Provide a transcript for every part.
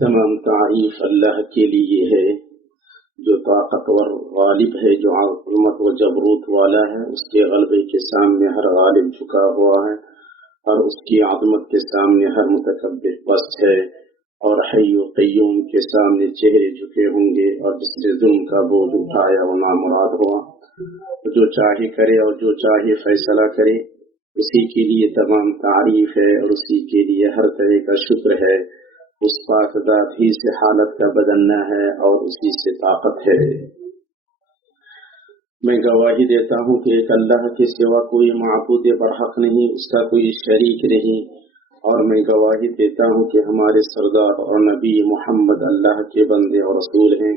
تمام تعریف اللہ کے لیے ہے جو طاقتور غالب ہے، جو عظمت و جبروت والا ہے۔ اس کے غلبے کے سامنے ہر غالب جھکا ہوا ہے، اور اس کی عظمت کے سامنے ہر متکبر پست ہے، اور حی و قیوم کے سامنے چہرے جھکے ہوں گے، اور جس نے ظلم کا بوجھ اٹھایا وہ نامراد ہوا۔ جو چاہے کرے اور جو چاہے فیصلہ کرے، اسی کے لیے تمام تعریف ہے اور اسی کے لیے ہر طرح کا شکر ہے۔ اس پاک ذات ہی سے حالت کا بدلنا ہے اور اسی سے طاقت ہے۔ میں گواہی دیتا ہوں کہ ایک اللہ کے سوا کوئی معبود برحق نہیں، اس کا کوئی شریک نہیں، اور میں گواہی دیتا ہوں کہ ہمارے سردار اور نبی محمد اللہ کے بندے اور رسول ہیں،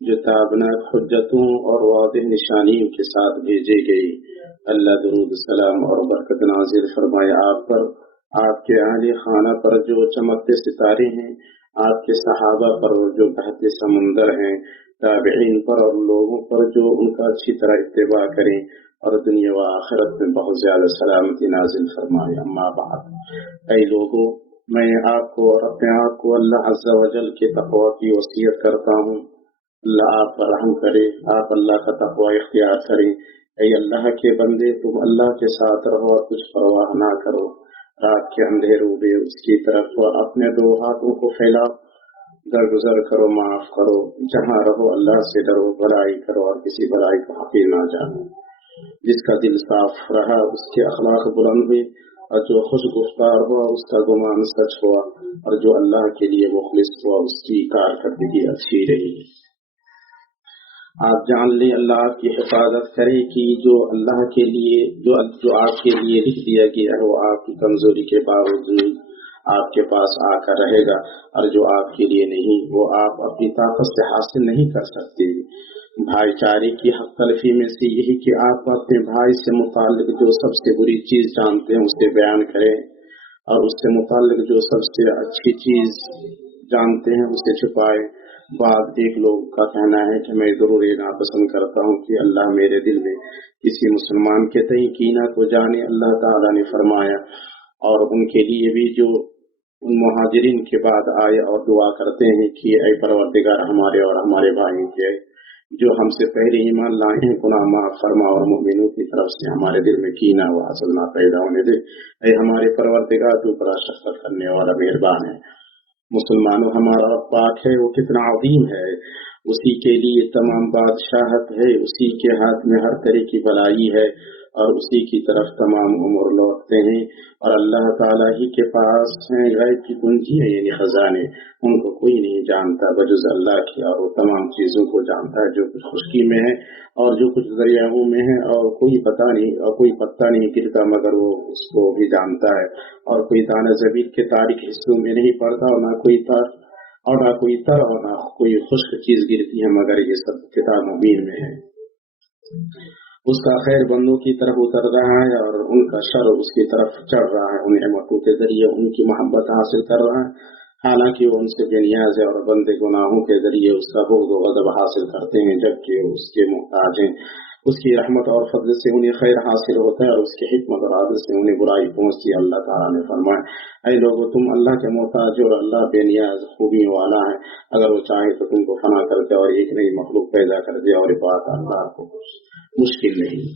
جو تابناک حجتوں اور واضح نشانیوں کے ساتھ بھیجے گئے۔ اللہ درود سلام اور برکت نازل فرمائے آپ پر، آپ کے اہل خانہ پر جو چمکتے ستارے ہیں، آپ کے صحابہ پر جو بہتے سمندر ہیں، تابعین پر اور لوگوں پر جو ان کا اچھی طرح اتباع کریں، اور دنیا و آخرت میں بہت زیادہ سلامتی نازل فرمائے۔ اما بعد، اے لوگوں، میں آپ کو اور اپنے آپ کو اللہ عز و جل کے تقوی کی وصیت کرتا ہوں۔ اللہ آپ پر رحم کرے، آپ اللہ کا تقوی اختیار کریں۔ اے اللہ کے بندے، تم اللہ کے ساتھ رہو اور کچھ پرواہ نہ کرو۔ رات کے اندھیروں میں اس کی طرف اپنے دو ہاتھوں کو پھیلاؤ، درگزر کرو، معاف کرو، جہاں رہو اللہ سے ڈرو، بھلائی کرو اور کسی بھلائی کو حقیر نہ جانو۔ جس کا دل صاف رہا اس کے اخلاق بلند ہوئے، اور جو خوش گفتار ہوا اس کا گمان سچ ہوا، اور جو اللہ کے لیے مخلص ہوا اس کی کارکردگی اچھی رہی۔ آپ جان لیں، اللہ آپ کی حفاظت کرے کہ جو اللہ کے لیے جو آپ کے لیے لکھ دیا گیا ہے وہ آپ کی کمزوری کے باوجود آپ کے پاس آ کر رہے گا، اور جو آپ کے لیے نہیں وہ آپ اپنی طاقت سے حاصل نہیں کر سکتے۔ بھائی چارے کی حق تلفی میں سے یہی کہ آپ اپنے بھائی سے متعلق جو سب سے بری چیز جانتے ہیں اسے بیان کریں، اور اس سے متعلق جو سب سے اچھی چیز جانتے ہیں اسے چھپائیں۔ بعد ایک لوگ کا کہنا ہے کہ میں ضرور یہ ناپسند کرتا ہوں کہ اللہ میرے دل میں کسی مسلمان کے تئیں کینہ کو جانے۔ اللہ تعالیٰ نے فرمایا، اور ان کے لیے بھی جو ان مہاجرین کے بعد آئے اور دعا کرتے ہیں کہ اے پروردگار ہمارے اور ہمارے بھائیوں کے جو ہم سے پہلے ایمان لائے ہیں گناہ معاف فرما، اور مومنوں کی طرف سے ہمارے دل میں کینہ و حسد نہ پیدا ہونے دے۔ اے ہمارے پروردگار جو بڑا شفقت کرنے والا مہربان ہے۔ مسلمانوں، ہمارا پاک ہے وہ کتنا عظیم ہے، اسی کے لیے تمام بادشاہت ہے، اسی کے ہاتھ میں ہر طرح کی بھلائی ہے، اور اسی کی طرف تمام امور لوٹتے ہیں، اور اللہ تعالیٰ ہی کے پاس ہیں غیب کی کنجی ہے، یعنی خزانے، ان کو کوئی نہیں جانتا بجز اللہ کی، اور وہ تمام چیزوں کو جانتا ہے جو کچھ خشکی میں ہے اور جو کچھ دریاؤں میں ہے، اور کوئی پتہ نہیں اور کوئی پتہ نہیں گرتا مگر وہ اس کو بھی جانتا ہے، اور کوئی دانہ زمین کے تاریک حصوں میں نہیں پڑتا، اور نہ کوئی تر اور نہ کوئی خشک چیز گرتی ہے مگر یہ سب کتاب مبین میں ہے۔ اس کا خیر بندوں کی طرف اتر رہا ہے اور ان کا شر اس کی طرف چڑھ رہا ہے، ان نعمتوں کے ذریعے ان کی محبت حاصل کر رہا ہے، حالانکہ وہ ان سے بے نیاز ہے، اور بندے گناہوں کے ذریعے اس کا بغض و غضب حاصل کرتے ہیں جبکہ اس کے محتاج ہیں۔ اس کی رحمت اور فضل سے انہیں خیر حاصل ہوتا ہے، اور اس کی حکمت اور عادت سے انہیں برائی پہنچتی ہے۔ اللہ تعالیٰ نے فرمایا، اے لوگو تم اللہ کے محتاج ہو، اور اللہ بے نیاز خوبی والا ہے، اگر وہ چاہے تو تم کو فنا کر دے اور ایک نئی مخلوق پیدا کر دے، اور یہ بات اللہ کو مشکل نہیں۔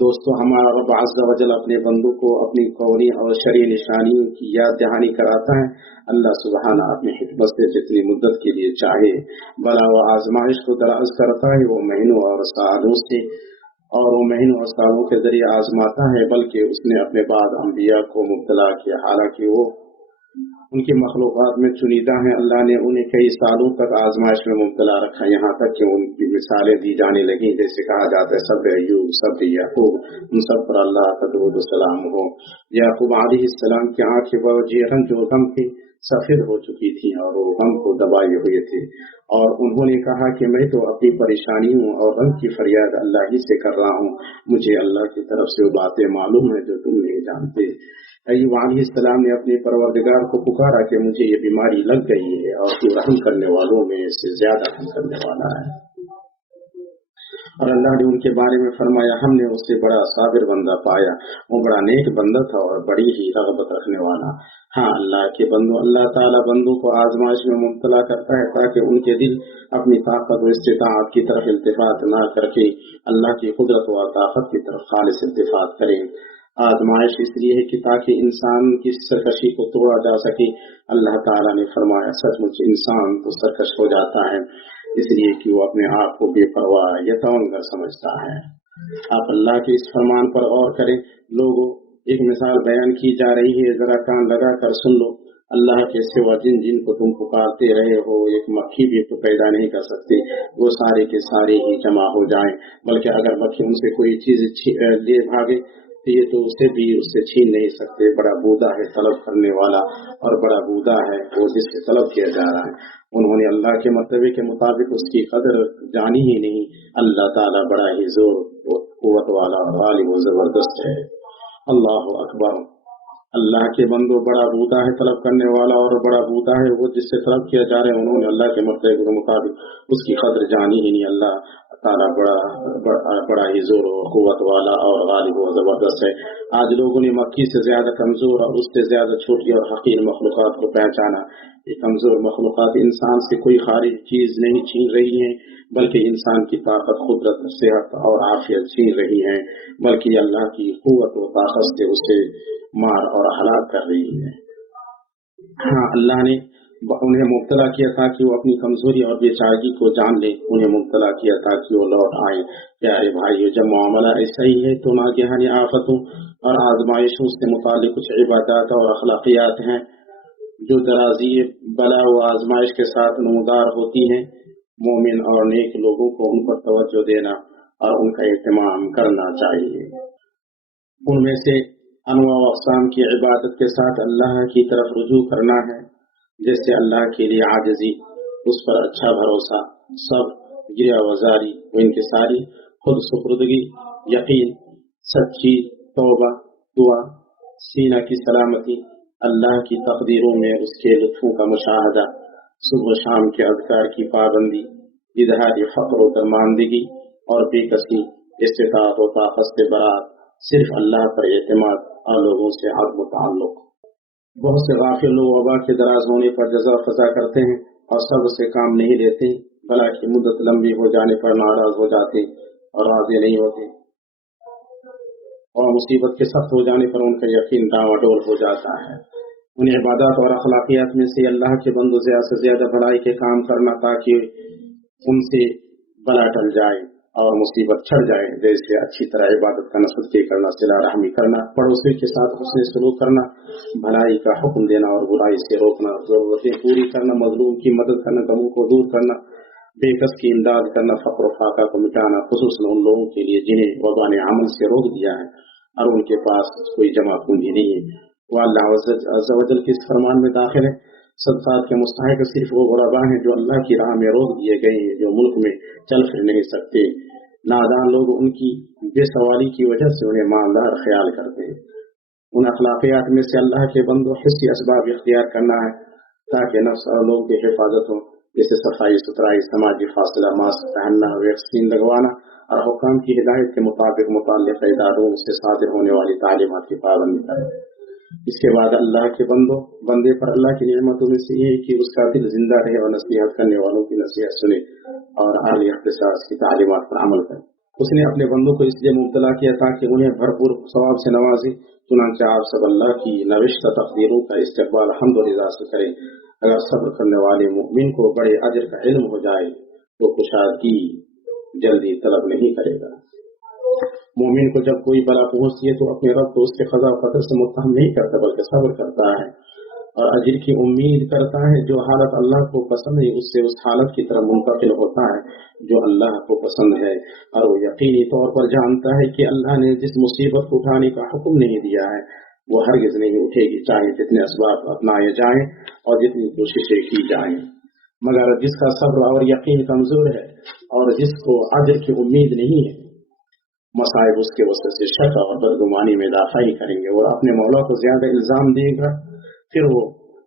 دوستو، ہمارا رب عز و جل اپنے بندوں کو اپنی قولی اور شرعی نشانیوں کی یاد دہانی کراتا ہے۔ اللہ سبحانہ اپنی حکمت سے جتنی مدت کے لیے چاہے بلا و آزمائش کو دراز کرتا ہے، وہ مہینوں اور سالوں کے ذریعے آزماتا ہے، بلکہ اس نے اپنے بعد انبیاء کو مبتلا کیا، حالانکہ وہ ان کی مخلوقات میں چنیدہ ہیں۔ اللہ نے انہیں کئی سالوں تک آزمائش میں مبتلا رکھا، یہاں تک کہ ان کی مثالیں دی جانے لگیں، جیسے کہا جاتا ہے صبر ایوب، صبر یعقوب، ان سب پر اللہ کا درود و سلام ہو۔ یعقوب علیہ السلام کی آنکھیں باوجہ رنج و غم کے سفید ہو چکی تھیں، اور وہ غم کو دبائے ہوئے تھے، اور انہوں نے کہا کہ میں تو اپنی پریشانیوں اور غم کی فریاد اللہ ہی سے کر رہا ہوں، مجھے اللہ کی طرف سے وہ باتیں معلوم ہیں جو تم نہیں جانتے۔ ایوب علیہ السلام نے اپنے پروردگار کو پکارا کہ مجھے یہ بیماری لگ گئی ہے، اور تو رحم کرنے والوں میں سے زیادہ رحم کرنے والا ہے۔ اور اللہ نے ان کے بارے میں فرمایا ہم نے اسے بڑا صابر بندہ پایا، وہ بڑا نیک بندہ تھا اور بڑی ہی رغبت رکھنے والا۔ ہاں اللہ کے بندوں، اللہ تعالیٰ بندوں کو آزمائش میں مبتلا کرتا ہے تاکہ ان کے دل اپنی طاقت و استطاعت کی طرف التفات نہ کر کے اللہ کی قدرت و طاقت کی طرف خالص التفات کریں۔ آزمائش اس لیے ہے کہ تاکہ انسان کی سرکشی کو توڑا جا سکے۔ اللہ تعالیٰ نے فرمایا سچ مچ انسان تو سرکش ہو جاتا ہے اس لیے کہ وہ اپنے آپ کو بے پرواہ یا توانگر سمجھتا ہے۔ آپ اللہ کے اس فرمان پر غور کریں۔ لوگوں، ایک مثال بیان کی جا رہی ہے، ذرا کان لگا کر سن لو۔ اللہ کے سوا جن جن کو تم پکارتے رہے ہو ایک مکھی بھی تو پیدا نہیں کر سکتے، وہ سارے کے سارے ہی جمع ہو جائیں، بلکہ اگر مکھی ان سے کوئی چیز لے بھاگے تو یہ تو اسے بھی اس سے چھین نہیں سکتے۔ بڑا بودا ہے طلب کرنے والا اور بڑا بودا ہے وہ جس سے طلب کیا جا رہا ہے۔ انہوں نے اللہ کے مرتبے کے مطابق اس کی قدر جانی ہی نہیں۔ اللہ تعالیٰ بڑا ہی زور قوت والا اور غالب و زبردست ہے۔ اللہ اکبر۔ اللہ کے بندو، بڑا بودا ہے طلب کرنے والا اور بڑا بودا ہے وہ جس سے طلب کیا جا رہا ہے۔ انہوں نے اللہ کے مرتبے کے مطابق اس کی قدر جانی ہی نہیں۔ اللہ تعالیٰ بڑا ہی زور و قوت والا اور غالب و زبردست ہے۔ آج لوگوں نے مکھی سے زیادہ کمزور اور اس سے زیادہ چھوٹی اور حقیر مخلوقات کو پہچانا۔ یہ کمزور مخلوقات انسان سے کوئی خارج چیز نہیں چھین رہی ہیں، بلکہ انسان کی طاقت، قدرت، صحت اور عافیت چھین رہی ہیں، بلکہ اللہ کی قوت و طاقت سے اسے مار اور ہلاک کر رہی ہے۔ ہاں اللہ نے انہیں مبتلا کیا تاکہ وہ اپنی کمزوری اور بے چارگی کو جان لیں، انہیں مبتلا کیا تاکہ وہ لوٹ آئیں۔ پیارے بھائیو، جب معاملہ ایسا ہی ہے تو ناگہانی آفتوں اور آزمائشوں سے متعلق کچھ عبادات اور اخلاقیات ہیں جو درازی بلا و آزمائش کے ساتھ نمودار ہوتی ہیں۔ مومن اور نیک لوگوں کو ان پر توجہ دینا اور ان کا اہتمام کرنا چاہیے۔ ان میں سے انواع و اقسام کی عبادت کے ساتھ اللہ کی طرف رجوع کرنا ہے، جیسے اللہ کے لیے عاجزی، اس پر اچھا بھروسہ، صبر، گریہ وزاری و انکساری، خود سپردگی، یقین، سچی توبہ، دعا، سینہ کی سلامتی، اللہ کی تقدیروں میں اس کے لطفوں کا مشاہدہ، صبح و شام کے اذکار کی پابندی، اظہار فقر و درماندگی اور بے کسی، استطاعت و طاقت سے برات، صرف اللہ پر اعتماد اور لوگوں سے عدم تعلق۔ بہت سے غافل لوگ وبا کے دراز ہونے پر جزا فضا کرتے ہیں اور صبر سے کام نہیں لیتے، بلا کی مدت لمبی ہو جانے پر ناراض ہو جاتے اور راضی نہیں ہوتے، اور مصیبت کے سخت ہو جانے پر ان کا یقین ڈاواڈول ہو جاتا ہے۔ ان عبادات اور اخلاقیات میں سے اللہ کے بندوں زیادہ سے زیادہ بھلائی کے کام کرنا تاکہ ان سے بلا ٹل جائے اور مصیبت چھڑ جائے، جیسے اچھی طرح عبادت کرنا، صدقے کرنا، صلہ رحمی کرنا، پڑوسی کے ساتھ حسن سلوک کرنا، بھلائی کا حکم دینا اور برائی سے روکنا، ضرورتیں پوری کرنا، مظلوم کی مدد کرنا، غموں کو دور کرنا، بے کس کی امداد کرنا، فقر و فاقہ کو مٹانا، خصوصاً ان لوگوں کے لیے جنہیں وبا نے عمل سے روک دیا ہے اور ان کے پاس کوئی جمع پونجی نہیں ہے۔ وہ اللہ عز و جل کے اس فرمان میں داخل ہے، صدقات کے مستحق صرف وہ غرباء ہیں جو اللہ کی راہ میں روک دیے گئے ہیں، جو ملک میں چل پھر نہیں سکتے۔ نادان لوگ ان کی بے سوالی کی وجہ سے انہیں مالدار خیال کرتے ہیں۔ ان اخلاقیات میں سے اللہ کے بندوں حسی اسباب اختیار کرنا ہے تاکہ نفس اور لوگوں کی حفاظت ہو، جیسے صفائی ستھرائی، سماجی فاصلہ، ماسک پہننا، ویکسین لگوانا اور حکام کی ہدایت کے مطابق متعلقہ اداروں سے صادر ہونے والی تعلیمات کی پابندی کرے۔ اس کے بعد اللہ کے بندے پر اللہ کی نعمتوں میں سے یہ ہے کہ اس کا دل زندہ رہے اور نصیحت کرنے والوں کی نصیحت سنے اور اعلی اختصاص کی تعلیمات پر عمل کرے۔ اس نے اپنے بندوں کو اس لیے مبتلا کیا تاکہ انہیں بھرپور ثواب سے نوازے، چنانچہ آپ سب اللہ کی نوشتہ تقدیروں کا استقبال حمد و رضا سے کریں۔ اگر صبر کرنے والے مومن کو بڑے اجر کا علم ہو جائے تو کشادگی جلدی طلب نہیں کرے گا۔ مومن کو جب کوئی بلا پہنچتی ہے تو اپنے رب کو اس کے قضاء و قدر سے متہم نہیں کرتا بلکہ صبر کرتا ہے اور اجر کی امید کرتا ہے۔ جو حالت اللہ کو پسند ہے اس سے اس حالت کی طرف منتقل ہوتا ہے جو اللہ کو پسند ہے، اور وہ یقینی طور پر جانتا ہے کہ اللہ نے جس مصیبت کو اٹھانے کا حکم نہیں دیا ہے وہ ہرگز نہیں اٹھے گی، چاہے جتنے اسباب اپنائے جائیں اور جتنی کوششیں کی جائیں۔ مگر جس کا صبر اور یقین کمزور ہے اور جس کو اجر کی امید نہیں ہے، مصائب اس کے وسط سے شک اور بدگمانی میں اضافہ ہی کریں گے اور اپنے مولا کو زیادہ الزام دے گا، پھر وہ